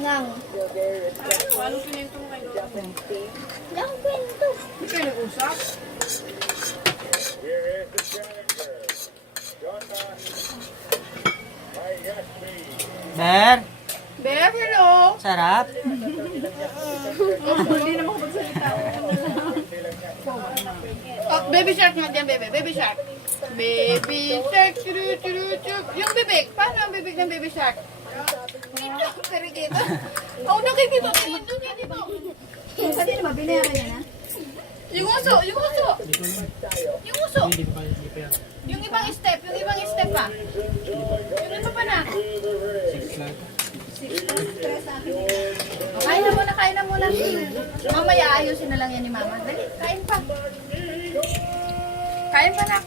Nang. Anong pinento mo kayo? Nang kwento. Hindi kayo nag-usap? Ber, Bev, hello! sarap. Hindi naman ako magsalita. Oh, baby shark nga dyan, bebe. Baby shark. Baby shark, churu, churu, churu. Yung bibig. Paano ang bibig ng baby shark? Dito, pero dito. Oh, nakikita. Dito, dito. Pwede naman, binayaran niya na. Yung uso, yung uso. Yung uso. Yung ibang step pa. Yung iba pa na. Kain na muna. Mamaya ayusin na lang yan ni mama. Dali, kain pa. Kain pa na.